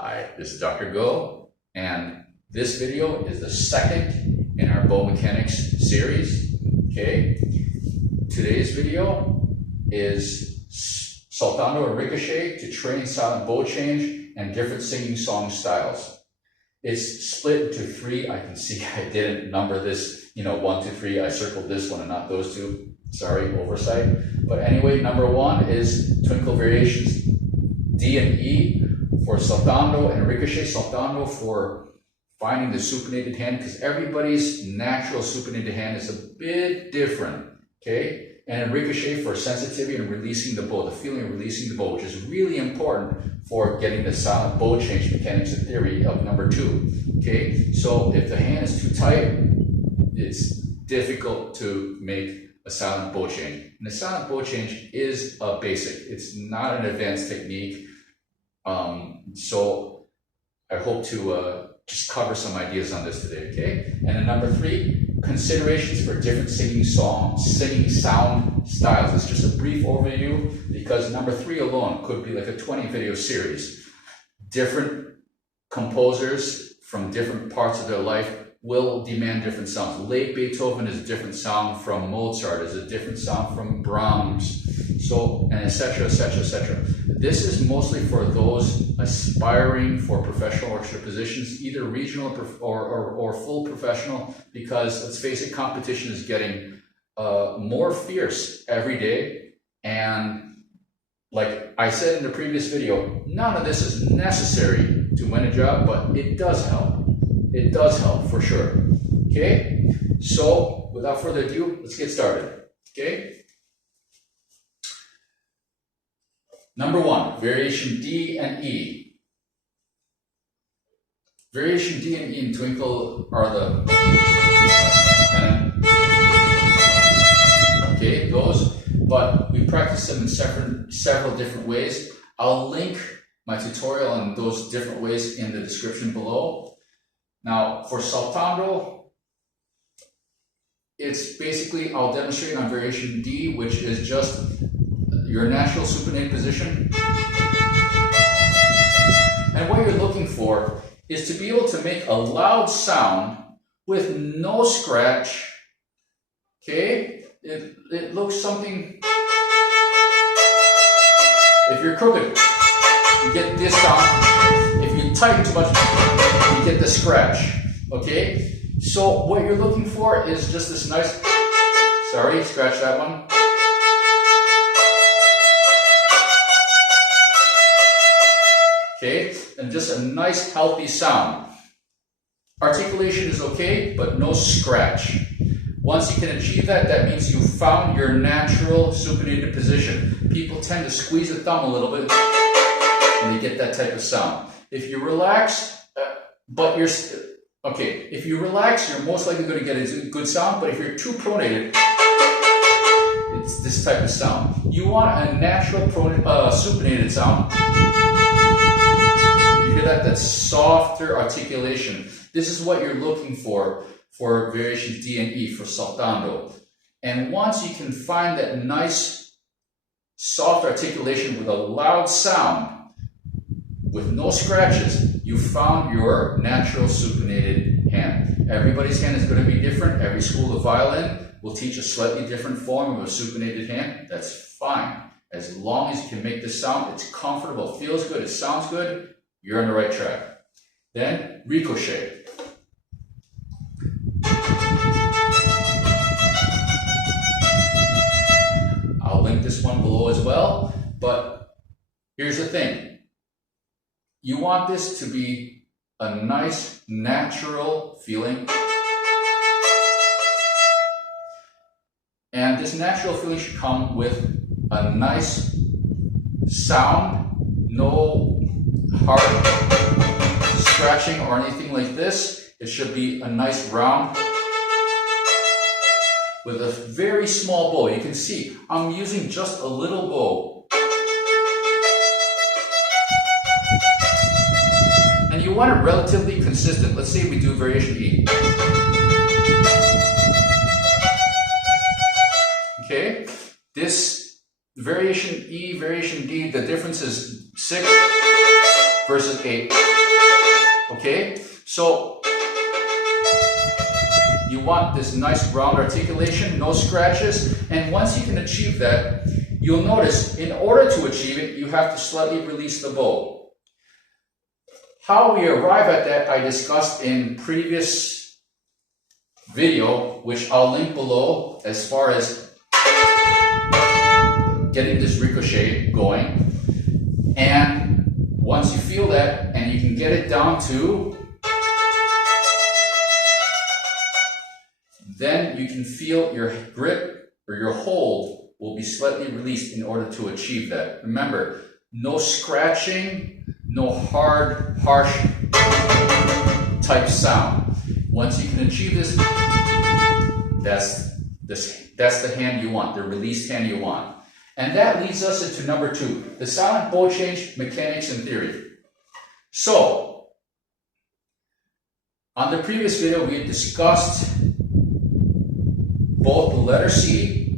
Hi, this is Dr. Go, and this video is the second in our bow mechanics series. Okay, today's video is saltando and ricochet to train silent bow change and different singing song styles. It's split into three. I can see I didn't number this, 1, 2, 3. I circled this one and not those two. Sorry, oversight. But anyway, number one is twinkle variations D and E for saltando and ricochet. Saltando for finding the supinated hand, because everybody's natural supinated hand is a bit different, okay? And ricochet for sensitivity and releasing the bow, the feeling of releasing the bow, which is really important for getting the silent bow change mechanics and theory of number 2, okay? So if the hand is too tight, it's difficult to make a silent bow change. And the silent bow change is a basic. It's not an advanced technique. So I hope to just cover some ideas on this today, okay? And then number 3, considerations for different singing sound styles. It's just a brief overview because number 3 alone could be like a 20 video series. Different composers from different parts of their life will demand different sounds. Late Beethoven is a different sound from Mozart, is a different sound from Brahms, so, and etc., etc., etc. This is mostly for those aspiring for professional orchestra positions, either regional or full professional, because let's face it, competition is getting more fierce every day. And like I said in the previous video, none of this is necessary to win a job, but it does help. It does help for sure. Okay, so without further ado, let's get started. Okay. Number 1, variation D and E. Variation D and E in Twinkle are the okay, those, but we practice them in several different ways. I'll link my tutorial on those different ways in the description below. Now, for saltando, it's basically, I'll demonstrate on variation D, which is just your natural supinated position. And what you're looking for is to be able to make a loud sound with no scratch. Okay? It looks something, if you're crooked, you get this sound. If you tighten too much, you get the scratch. Okay? So what you're looking for is just this nice, sorry, scratch that one. Okay, and just a nice healthy sound. Articulation is okay, but no scratch. Once you can achieve that, that means you found your natural supinated position. People tend to squeeze the thumb a little bit and they get that type of sound. If you relax, if you relax, you're most likely going to get a good sound, but if you're too pronated, it's this type of sound. You want a natural supinated sound. That softer articulation. This is what you're looking for variation D and E for saltando. And once you can find that nice soft articulation with a loud sound, with no scratches, you found your natural supinated hand. Everybody's hand is going to be different. Every school of violin will teach a slightly different form of a supinated hand. That's fine. As long as you can make this sound, it's comfortable, it feels good, it sounds good, you're on the right track. Then, ricochet. I'll link this one below as well, but here's the thing. You want this to be a nice, natural feeling. And this natural feeling should come with a nice sound, no hard scratching or anything like this. It should be a nice round with a very small bow. You can see I'm using just a little bow. And you want it relatively consistent. Let's say we do variation E. Okay, this variation E, variation D, the difference is 6, versus a. Okay, so you want this nice round articulation, no scratches, and once you can achieve that, you'll notice in order to achieve it, you have to slightly release the bow. How we arrive at that, I discussed in previous video, which I'll link below as far as getting this ricochet going. And once you feel that, and you can get it down to, then you can feel your grip or your hold will be slightly released in order to achieve that. Remember, no scratching, no hard, harsh type sound. Once you can achieve this, that's the hand you want, the released hand you want. And that leads us into number 2, the silent bow change mechanics and theory. So, on the previous video, we had discussed both the letter C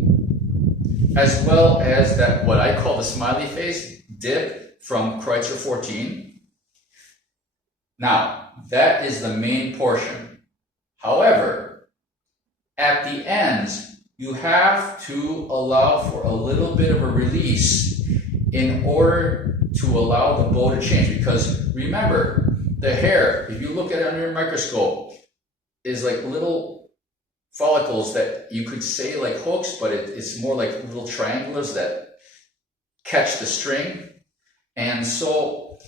as well as that what I call the smiley face dip from Kreutzer 14. Now, that is the main portion. However, at the ends, you have to allow for a little bit of a release in order to allow the bow to change. Because remember, the hair, if you look at it under a microscope, is like little follicles that you could say like hooks, but it's more like little triangulars that catch the string. And so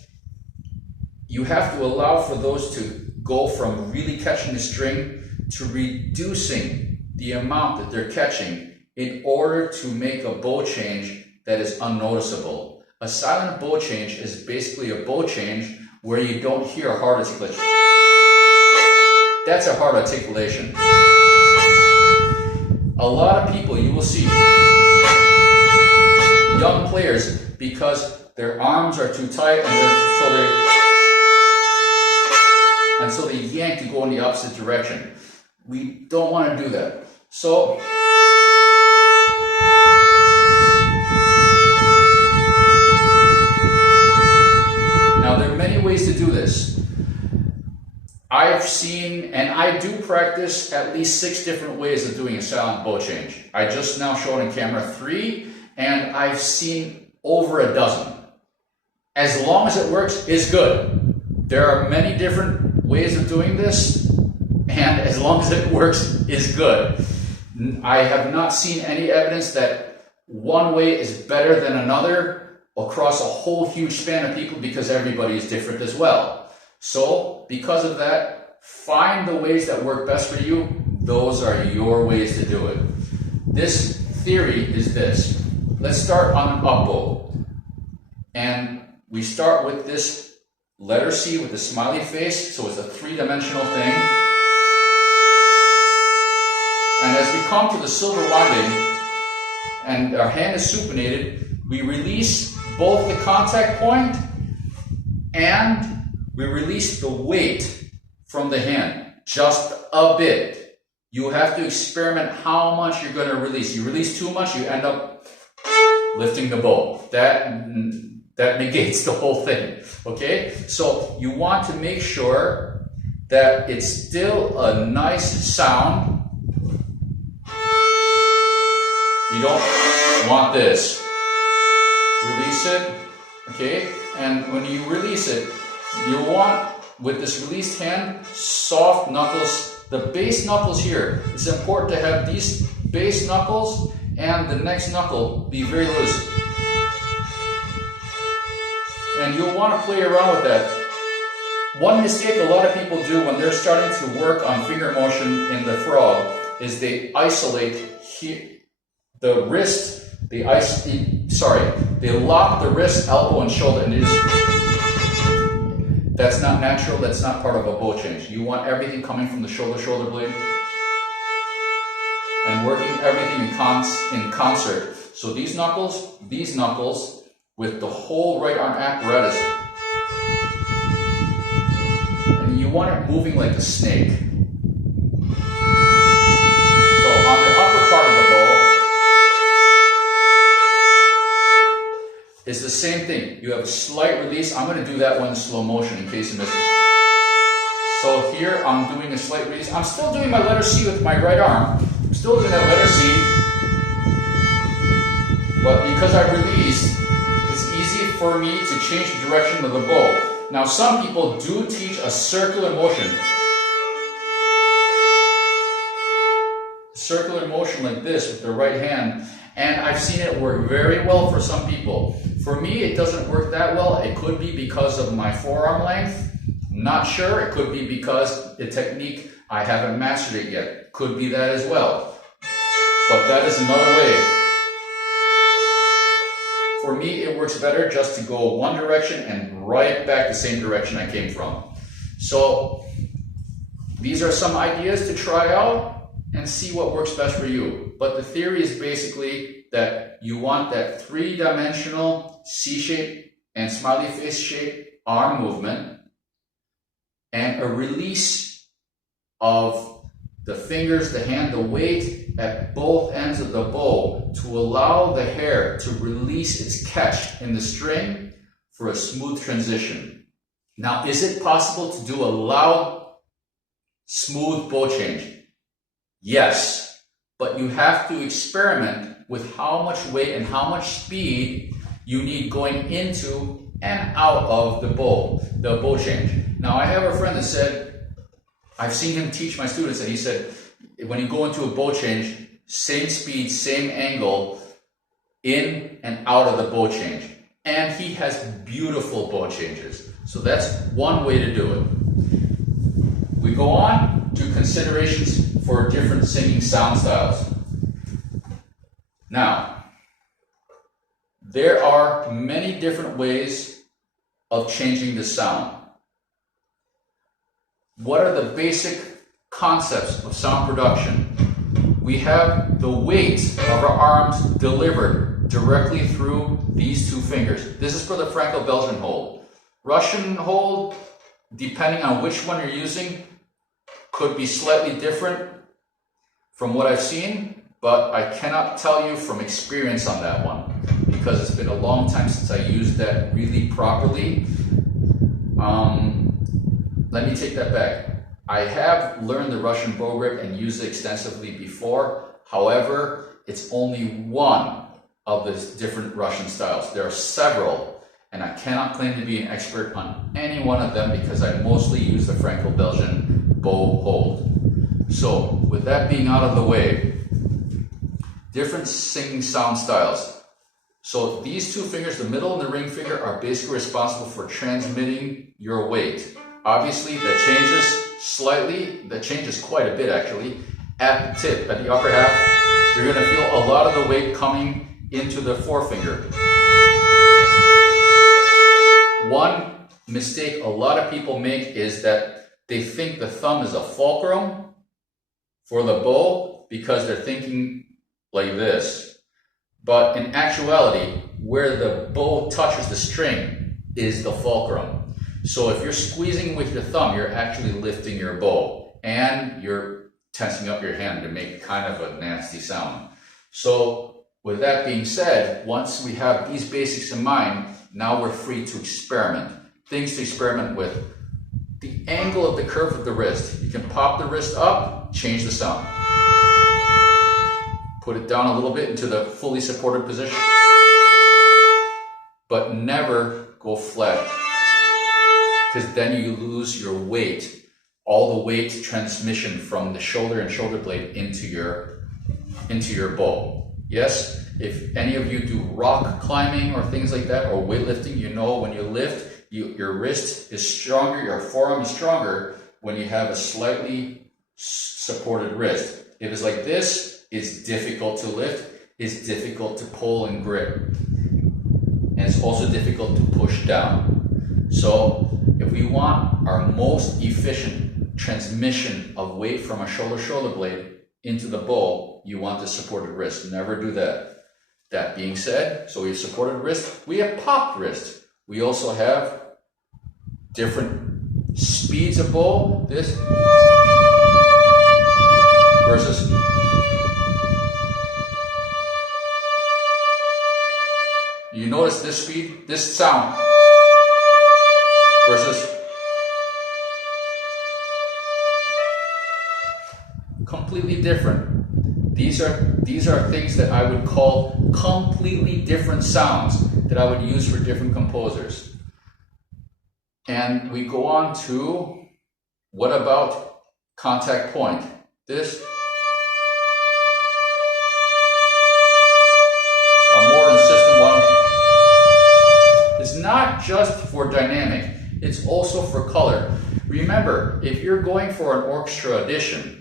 you have to allow for those to go from really catching the string to reducing the amount that they're catching in order to make a bow change that is unnoticeable. A silent bow change is basically a bow change where you don't hear a hard articulation. That's a hard articulation. A lot of people you will see, young players, because their arms are too tight and so they yank to go in the opposite direction. We don't want to do that. So, now there are many ways to do this. I've seen, and I do practice at least 6 different ways of doing a silent bow change. I just now showed on camera 3, and I've seen over a dozen. As long as it works, it's good. There are many different ways of doing this, and as long as it works, it's good. I have not seen any evidence that one way is better than another across a whole huge span of people, because everybody is different as well. So, because of that, find the ways that work best for you. Those are your ways to do it. This theory is this. Let's start on an up bow. And we start with this letter C with the smiley face, so it's a 3-dimensional thing. And as we come to the silver winding, and our hand is supinated, we release both the contact point and we release the weight from the hand, just a bit. You have to experiment how much you're going to release. You release too much, you end up lifting the bow. That negates the whole thing, okay? So you want to make sure that it's still a nice sound. You don't want this. Release it, okay? And when you release it, you want, with this released hand, soft knuckles. The base knuckles here, it's important to have these base knuckles and the next knuckle be very loose. And you'll want to play around with that. One mistake a lot of people do when they're starting to work on finger motion in the frog is they isolate the wrist, they lock the wrist, elbow, and shoulder, and that's not natural, that's not part of a bow change. You want everything coming from the shoulder blade, and working everything in concert. So these knuckles, with the whole right arm apparatus, and you want it moving like a snake. So on the upper part of the bow, is the same thing. You have a slight release. I'm going to do that one in slow motion in case you missed it. So here I'm doing a slight release. I'm still doing my letter C with my right arm. I'm still doing that letter C. But because I released, it's easy for me to change the direction of the bow. Now some people do teach a circular motion. Circular motion like this with the right hand. And I've seen it work very well for some people. For me, it doesn't work that well. It could be because of my forearm length. Not sure. It could be because the technique, I haven't mastered it yet. Could be that as well. But that is another way. For me, it works better just to go one direction and right back the same direction I came from. So these are some ideas to try out and see what works best for you. But the theory is basically that you want that three-dimensional C-shape and smiley face shape arm movement and a release of the fingers, the hand, the weight at both ends of the bow to allow the hair to release its catch in the string for a smooth transition. Now, is it possible to do a loud, smooth bow change? Yes, but you have to experiment with how much weight and how much speed you need going into and out of the bow change. Now, I have a friend that said, I've seen him teach my students, and he said, when you go into a bow change, same speed, same angle, in and out of the bow change. And he has beautiful bow changes. So that's one way to do it. We go on to considerations for different singing sound styles. Now, there are many different ways of changing the sound. What are the basic concepts of sound production? We have the weight of our arms delivered directly through these two fingers. This is for the Franco-Belgian hold. Russian hold, depending on which one you're using, could be slightly different from what I've seen, but I cannot tell you from experience on that one because it's been a long time since I used that really properly. Let me take that back. I have learned the Russian bow grip and used it extensively before. However, it's only one of the different Russian styles. There are several, and I cannot claim to be an expert on any one of them because I mostly use the Franco-Belgian bow hold. So, with that being out of the way, different singing sound styles. So these two fingers, the middle and the ring finger, are basically responsible for transmitting your weight. Obviously, that changes slightly, that changes quite a bit actually. At the tip, at the upper half, you're going to feel a lot of the weight coming into the forefinger. One mistake a lot of people make is that they think the thumb is a fulcrum for the bow because they're thinking like this. But in actuality, where the bow touches the string is the fulcrum. So if you're squeezing with your thumb, you're actually lifting your bow and you're tensing up your hand to make kind of a nasty sound. So with that being said, once we have these basics in mind, now we're free to experiment. Things to experiment with. The angle of the curve of the wrist. You can pop the wrist up, change the sound. Put it down a little bit into the fully supported position. But never go flat, because then you lose your weight, all the weight transmission from the shoulder and shoulder blade into your bow. Yes, if any of you do rock climbing or things like that, or weightlifting, you know when you lift, your wrist is stronger, your forearm is stronger when you have a slightly supported wrist. If it's like this, it's difficult to lift, it's difficult to pull and grip, and it's also difficult to push down. So if we want our most efficient transmission of weight from a shoulder blade into the bow, you want the supported wrist. Never do that. That being said, so we have supported wrist, we have popped wrist. We also have different speeds of bow, this versus you notice this speed, this sound, versus completely different. These are things that I would call completely different sounds that I would use for different composers. And we go on to, what about contact point? This, a more insistent one. It's not just for dynamic, it's also for color. Remember, if you're going for an orchestra audition,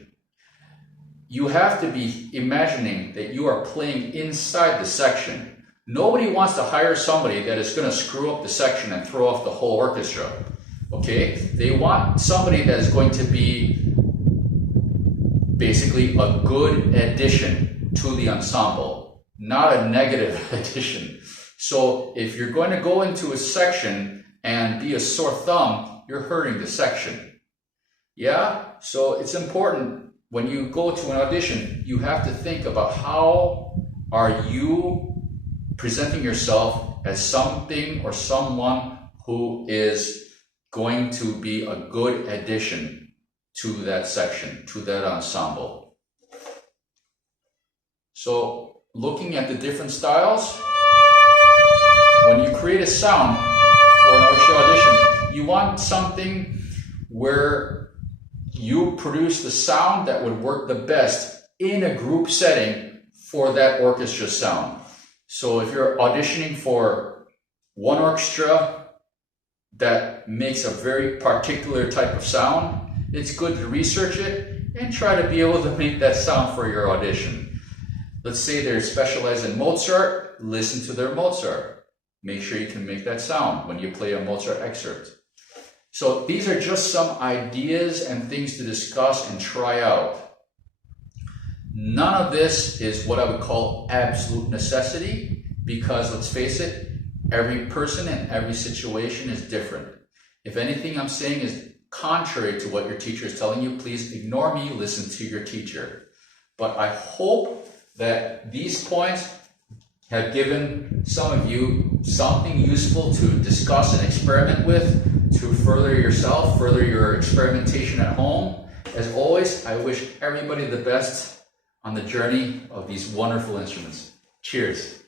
you have to be imagining that you are playing inside the section. Nobody wants to hire somebody that is going to screw up the section and throw off the whole orchestra. Okay? They want somebody that is going to be basically a good addition to the ensemble, not a negative addition. So if you're going to go into a section and be a sore thumb, you're hurting the section. Yeah? So it's important. When you go to an audition, you have to think about how are you presenting yourself as something or someone who is going to be a good addition to that section, to that ensemble. So looking at the different styles, when you create a sound for an orchestra audition, you want something where you produce the sound that would work the best in a group setting for that orchestra sound. So if you're auditioning for one orchestra that makes a very particular type of sound, it's good to research it and try to be able to make that sound for your audition. Let's say they're specialized in Mozart, listen to their Mozart. Make sure you can make that sound when you play a Mozart excerpt. So these are just some ideas and things to discuss and try out. None of this is what I would call absolute necessity, because let's face it, every person and every situation is different. If anything I'm saying is contrary to what your teacher is telling you, please ignore me, listen to your teacher. But I hope that these points have given some of you something useful to discuss and experiment with, to further yourself, further your experimentation at home. As always, I wish everybody the best on the journey of these wonderful instruments. Cheers.